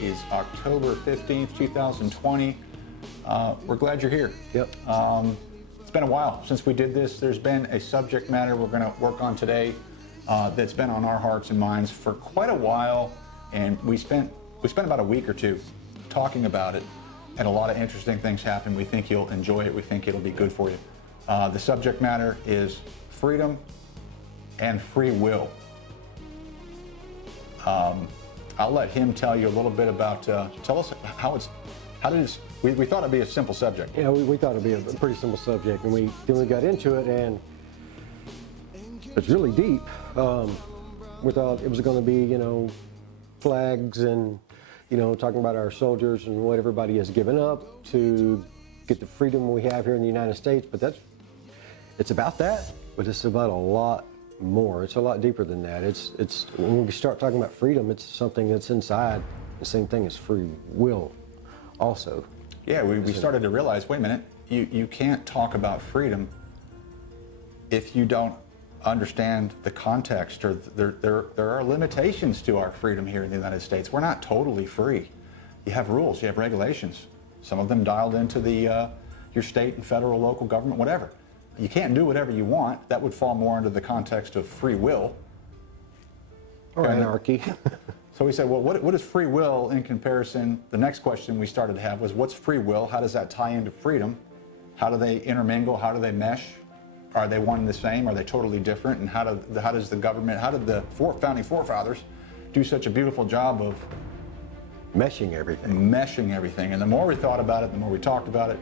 is October 15th, 2020. We're glad you're here. Yep. It's been a while since we did this. There's been a subject matter we're going to work on today that's been on our hearts and minds for quite a while, and we spent about a week or two talking about it, and a lot of interesting things happened. We think you'll enjoy it. We think it'll be good for you. The subject matter is freedom and free will. I'll let him tell you a little bit about, tell us we thought it'd be a simple subject. Yeah, we thought it'd be a pretty simple subject, and then we got into it, and it's really deep. We thought it was going to be, flags and, talking about our soldiers and what everybody has given up to get the freedom we have here in the United States, but it's about that, but it's about a lot more. It's a lot deeper than that. It's when we start talking about freedom, it's something that's inside the same thing as free will also. Yeah, we started to realize, wait a minute, you can't talk about freedom if you don't understand the context, or there are limitations to our freedom here in the United States. We're not totally free. You have rules, you have regulations, some of them dialed into your state and federal, local government, whatever. You can't do whatever you want. That would fall more under the context of free will. Or anarchy. So we said, well, what is free will in comparison? The next question we started to have was, what's free will? How does that tie into freedom? How do they intermingle? How do they mesh? Are they one and the same? Are they totally different? And how does the government, how did the founding forefathers do such a beautiful job of meshing everything? And the more we thought about it, the more we talked about it,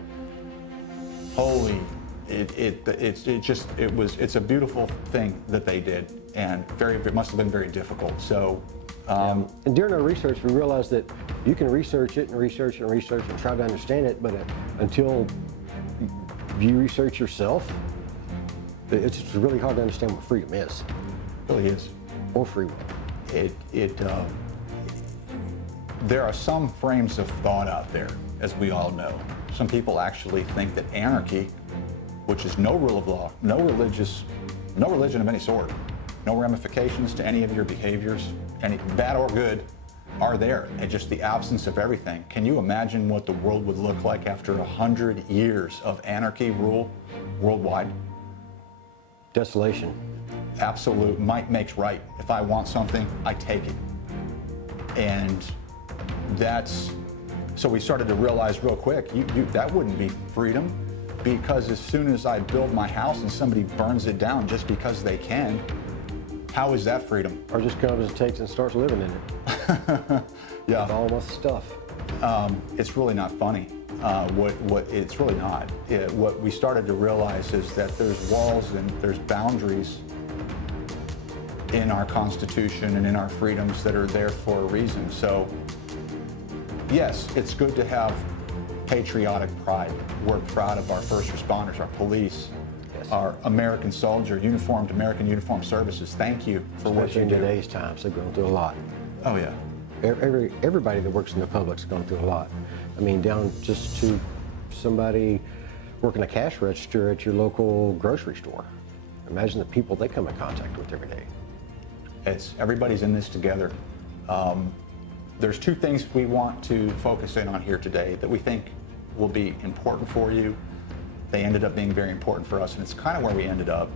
it's a beautiful thing that they did, and it must have been very difficult. So, and during our research, we realized that you can research it and research and research and try to understand it, but until you research yourself, it's really hard to understand what freedom is. It really is. Or free will. There are some frames of thought out there, as we all know. Some people actually think that anarchy, which is no rule of law, no religion of any sort, no ramifications to any of your behaviors, any bad or good, are there, and just the absence of everything. Can you imagine what the world would look like after 100 years of anarchy rule worldwide? Desolation. Absolute might makes right. If I want something, I take it. And so we started to realize real quick, that wouldn't be freedom, because as soon as I build my house and somebody burns it down just because they can, how is that freedom? Or just comes and takes and starts living in it. Yeah. With all my stuff. It's really not funny. It's really not. What we started to realize is that there's walls and there's boundaries in our Constitution and in our freedoms that are there for a reason. So, yes, it's good to have patriotic pride. We're proud of our first responders, our police, yes, our American soldier, American uniformed services. Thank you for what you do. In today's times, they've gone through a lot. Oh, yeah. Everybody that works in the public's gone through a lot. I mean, down just to somebody working a cash register at your local grocery store. Imagine the people they come in contact with every day. Everybody's in this together. There's two things we want to focus in on here today that we think will be important for you. They ended up being very important for us, and it's kind of where we ended up.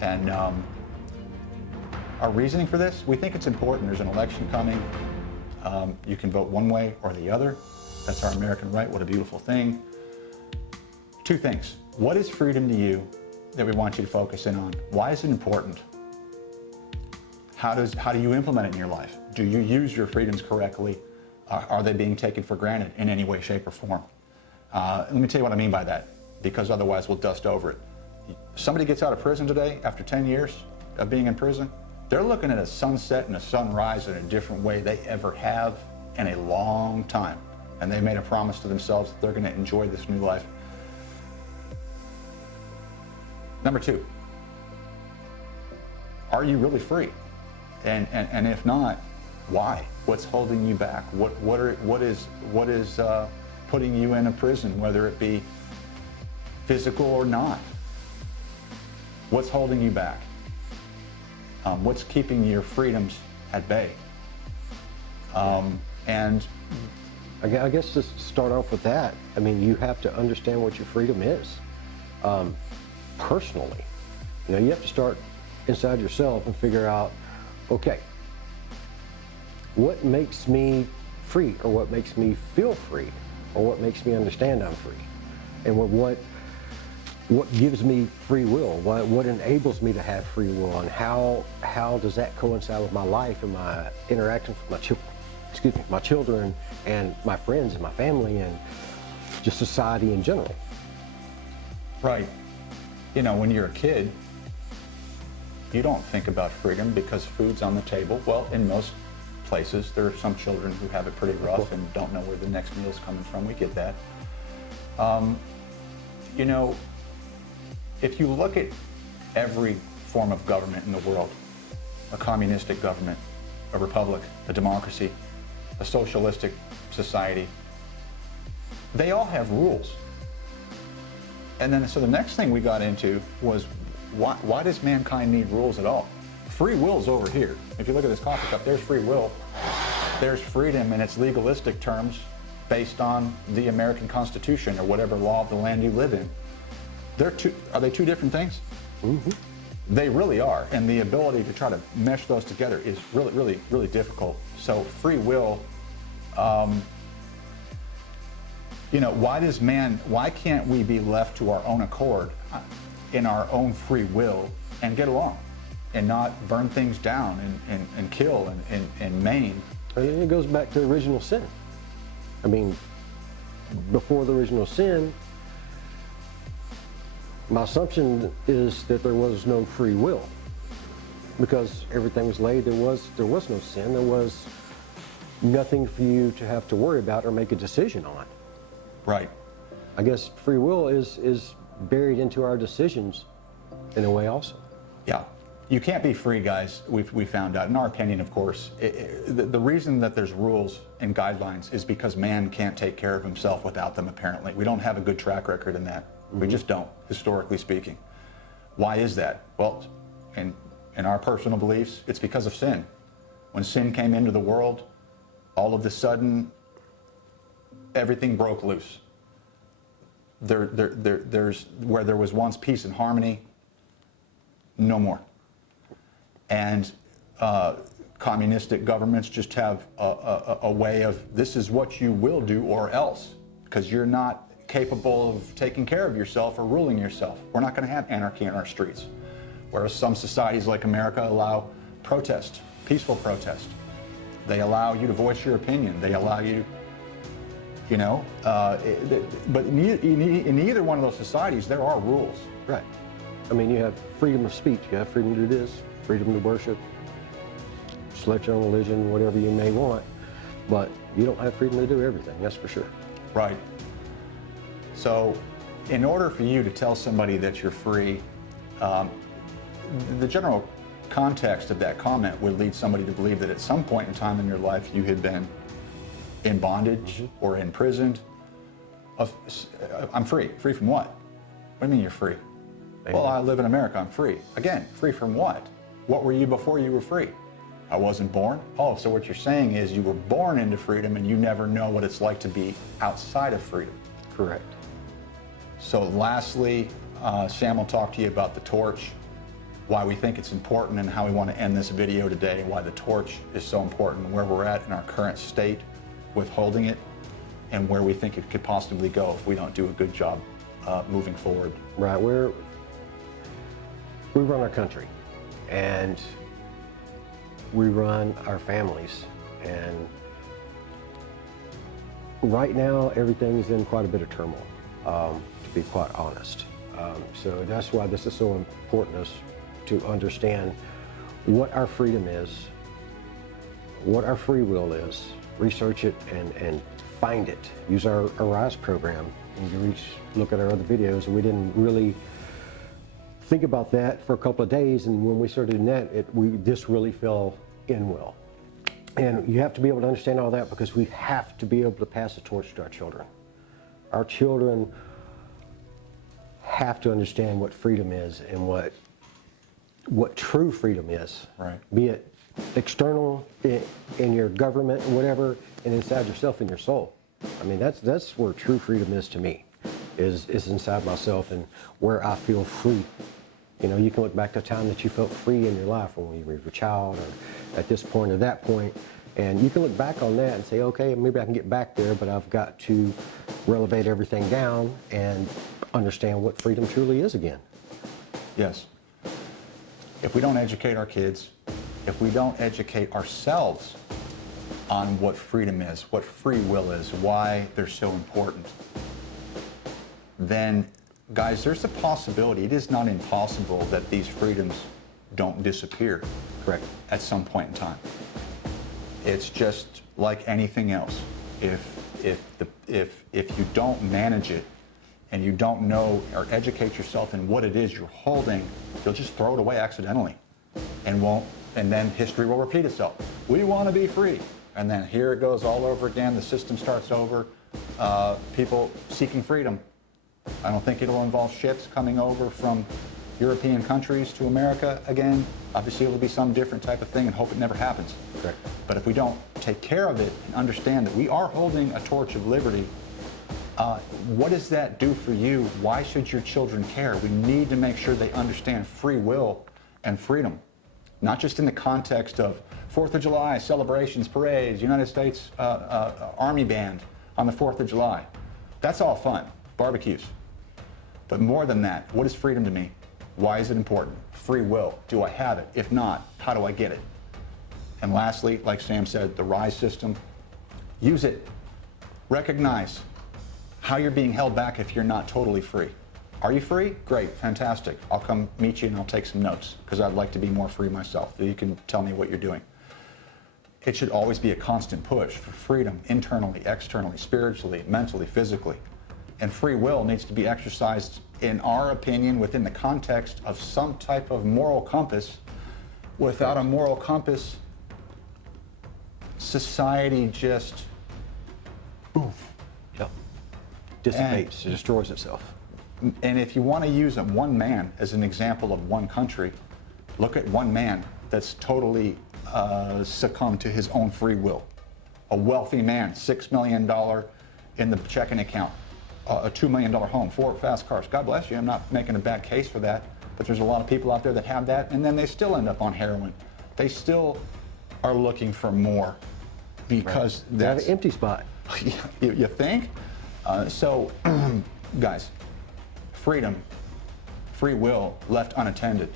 And our reasoning for this, we think it's important. There's an election coming. You can vote one way or the other. That's our American right. What a beautiful thing. Two things. What is freedom to you that we want you to focus in on? Why is it important? How do you implement it in your life? Do you use your freedoms correctly? Are they being taken for granted in any way, shape, or form? Let me tell you what I mean by that, because otherwise we'll dust over it. Somebody gets out of prison today after 10 years of being in prison, they're looking at a sunset and a sunrise in a different way they ever have in a long time. And they made a promise to themselves that they're going to enjoy this new life. Number two, are you really free? And if not, why? What's holding you back? What is putting you in a prison, whether it be physical or not? What's holding you back? What's keeping your freedoms at bay? And I guess just to start off with that, I mean, you have to understand what your freedom is, personally. You know, you have to start inside yourself and figure out, okay, what makes me free, or what makes me feel free, or what makes me understand I'm free, and what gives me free will, what enables me to have free will, and how does that coincide with my life and my interactions with my children and my friends and my family and just society in general. Right. You know, when you're a kid, you don't think about freedom because food's on the table. Well, in most places, there are some children who have it pretty rough and don't know where the next meal's coming from. We get that. You know, if you look at every form of government in the world, a communistic government, a republic, a democracy, a socialistic society, they all have rules. And then, so the next thing we got into was, why does mankind need rules at all? Free will's over here. If you look at this coffee cup, there's free will. There's freedom in its legalistic terms based on the American Constitution or whatever law of the land you live in. Are they two different things? Mm-hmm. They really are. And the ability to try to mesh those together is really, really, really difficult. So free will, you know, why can't we be left to our own accord in our own free will and get along and not burn things down and kill and maim? And it goes back to original sin. I mean, before the original sin, my assumption is that there was no free will, because everything was laid. There was no sin. There was nothing for you to have to worry about or make a decision on. Right. I guess free will is buried into our decisions in a way also. Yeah. You can't be free, guys. We found out, in our opinion, of course. The reason that there's rules and guidelines is because man can't take care of himself without them, apparently. We don't have a good track record in that. We just don't, historically speaking. Why is that? Well, in our personal beliefs, it's because of sin. When sin came into the world, all of a sudden, everything broke loose. There's where there was once peace and harmony, no more. And communistic governments just have a way of, this is what you will do or else, because you're not capable of taking care of yourself or ruling yourself. We're not going to have anarchy in our streets. Whereas some societies like America allow protest, peaceful protest. They allow you to voice your opinion. They allow you, you know, but in either one of those societies, there are rules. Right. I mean, you have freedom of speech. You have freedom to do this, freedom to worship, select your own religion, whatever you may want. But you don't have freedom to do everything, that's for sure. Right. So in order for you to tell somebody that you're free, the general context of that comment would lead somebody to believe that at some point in time in your life you had been in bondage or imprisoned. I'm free. Free from what? What do you mean you're free? Amen. Well, I live in America, I'm free. Again, free from what? What were you before you were free? I wasn't born? Oh, so what you're saying is you were born into freedom and you never know what it's like to be outside of freedom. Correct. So lastly, Sam will talk to you about the torch, why we think it's important and how we want to end this video today, why the torch is so important, where we're at in our current state with holding it, and where we think it could possibly go if we don't do a good job moving forward. Right, we run our country, and we run our families, and right now everything's in quite a bit of turmoil, to be quite honest. So that's why this is so important to understand what our freedom is, what our free will is, research it and find it. Use our Arise program. And you look at our other videos, and we didn't really think about that for a couple of days, and when we started doing that, this really fell in well. And you have to be able to understand all that, because we have to be able to pass the torch to our children. Our children have to understand what freedom is and what true freedom is. Right. Be it external, in your government, whatever, and inside yourself and your soul. I mean, that's where true freedom is to me, is inside myself and where I feel free. You know, you can look back to a time that you felt free in your life when you were a child or at this point or that point, and you can look back on that and say, okay, maybe I can get back there, but I've got to relevate everything down and understand what freedom truly is again. Yes. If we don't educate our kids, if we don't educate ourselves on what freedom is, what free will is, why they're so important, then, guys, there's a possibility, it is not impossible, that these freedoms don't disappear. Correct. At some point in time. It's just like anything else. If you don't manage it and you don't know or educate yourself in what it is you're holding, you'll just throw it away accidentally and then history will repeat itself. We want to be free. And then here it goes all over again. The system starts over. People seeking freedom. I don't think it'll involve ships coming over from European countries to America again. Obviously, it'll be some different type of thing, and hope it never happens. Correct. But if we don't take care of it and understand that we are holding a torch of liberty, what does that do for you? Why should your children care? We need to make sure they understand free will and freedom, not just in the context of 4th of July celebrations, parades, United States Army Band on the 4th of July. That's all fun, barbecues. But more than that, what is freedom to me? Why is it important? Free will. Do I have it? If not, how do I get it? And lastly, like Sam said, the RISE system, use it. Recognize how you're being held back if you're not totally free. Are you free? Great, fantastic. I'll come meet you and I'll take some notes because I'd like to be more free myself. You can tell me what you're doing. It should always be a constant push for freedom internally, externally, spiritually, mentally, physically. And free will needs to be exercised, in our opinion, within the context of some type of moral compass. Without a moral compass, society just poof. Yep. Dissipates, it destroys itself. And if you want to use one man as an example of one country, look at one man that's totally succumbed to his own free will. A wealthy man, $6 million in the checking account, a $2 million home, 4 fast cars. God bless you, I'm not making a bad case for that, but there's a lot of people out there that have that, and then they still end up on heroin. They still are looking for more because They have an empty spot. you think? So, guys, freedom, free will left unattended.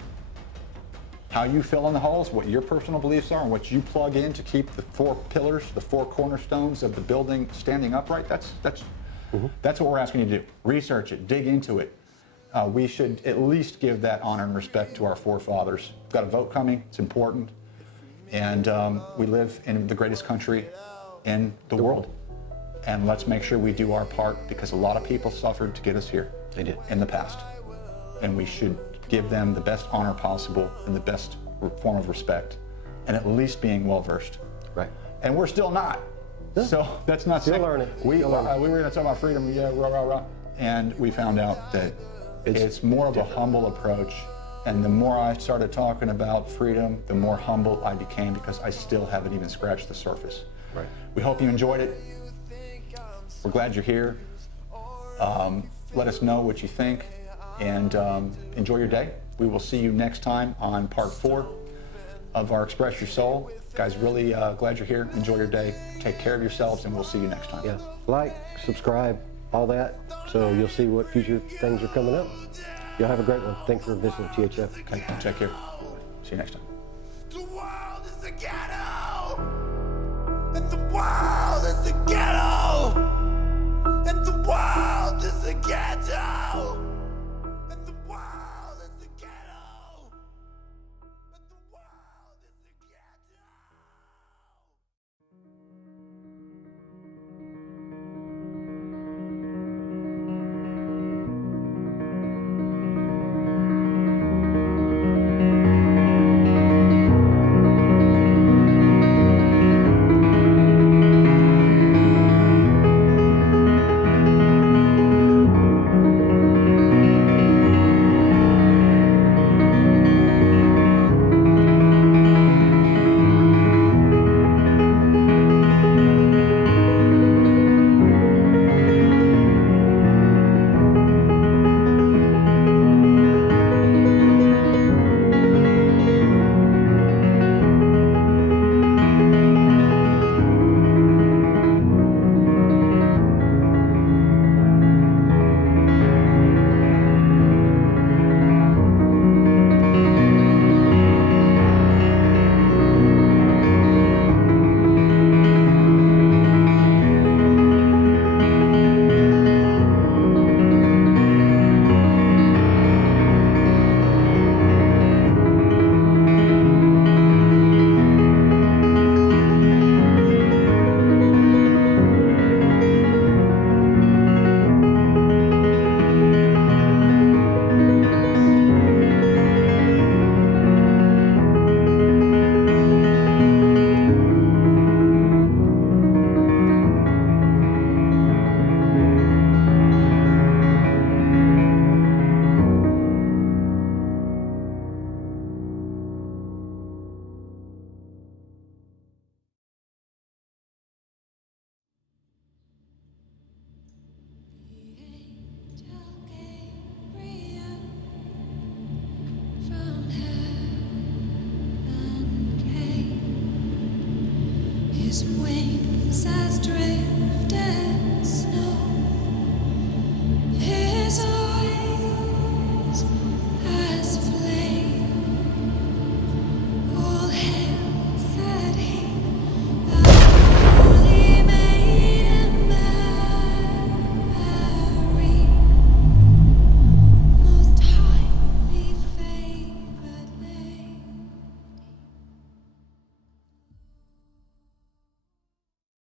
How you fill in the holes, what your personal beliefs are, and what you plug in to keep the 4 pillars, the 4 cornerstones of the building standing upright, that's what we're asking you to do. Research it, dig into it. We should at least give that honor and respect to our forefathers. We've got a vote coming, it's important. And we live in the greatest country in the world. And let's make sure we do our part, because a lot of people suffered to get us here. They did. In the past. And we should give them the best honor possible and the best form of respect, and at least being well-versed. Right. And we're still not. Yeah. So that's not Still learning. We were going to talk about freedom, yeah, rah, rah, rah. And we found out that it's more of a humble approach. And the more I started talking about freedom, the more humble I became, because I still haven't even scratched the surface. Right. We hope you enjoyed it. We're glad you're here. Let us know what you think, and enjoy your day. We will see you next time on part 4 of our Express Your Soul. Guys, really glad you're here. Enjoy your day. Take care of yourselves, and we'll see you next time. Yeah. Like, subscribe, all that, so you'll see what future things are coming up. Y'all have a great one. Thanks for visiting THF. Okay, take care. See you next time. The world is a ghetto, and the world